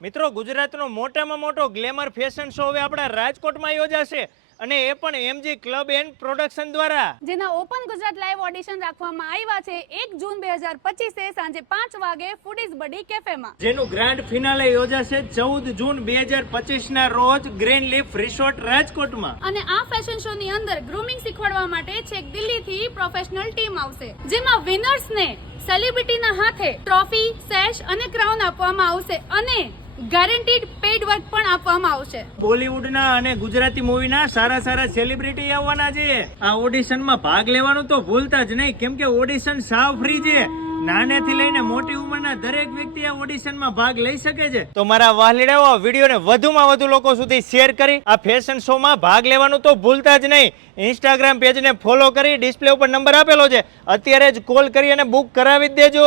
મિત્રો, ગુજરાતનો મોટામાં મોટો ગ્લેમર ફેશન શો હવે આપણા રાજકોટમાં યોજાશે અને એ પણ એમજી ક્લબ એન્ડ પ્રોડક્શન દ્વારા, જેના ઓપન ગુજરાત લાઈવ ઓડિશન રાખવામાં આવ્યા છે 1 જૂન 2025 સાંજે 5 વાગે ફૂડીઝ બડી કેફેમાં, જેનું ગ્રાન્ડ ફિનાલે યોજાશે 14 જૂન 2025 ના રોજ ગ્રીન લીફ રિસોર્ટ રાજકોટમાં. અને આ ફેશન શો ની અંદર ગ્રૂમિંગ શીખવાડવા માટે છેક દિલ્હીથી પ્રોફેશનલ ટીમ આવશે, જેમાં વિનર્સને સેલિબ્રિટીના હાથે ટ્રોફી, સેશ અને ક્રાઉન આપવામાં આવશે અને ગેરંટીડ પેડ વર્ક પણ આપવામાં આવશે. બોલીવુડના અને ગુજરાતી મૂવીના સારા સેલિબ્રિટી આવવાના છે. આ ઓડિશનમાં ભાગ લેવાનું તો ભૂલતા જ નહીં, કેમ કે ઓડિશન સાવ ફ્રી છે. નાનેથી લઈને મોટી ઉંમરના દરેક વ્યક્તિ આ ઓડિશનમાં ભાગ લઈ શકે છે. તો મારા વાલીડાઓ, આ વિડીયોને વધુમાં વધુ લોકો સુધી શેર કરી આ ફેશન શોમાં ભાગ લેવાનું તો ભૂલતા જ નહીં. ઇન્સ્ટાગ્રામ પેજને ફોલો કરી ડિસ્પ્લે ઉપર નંબર આપેલો છે, અત્યારે જ કોલ કરી અને બુક કરાવી જ દેજો.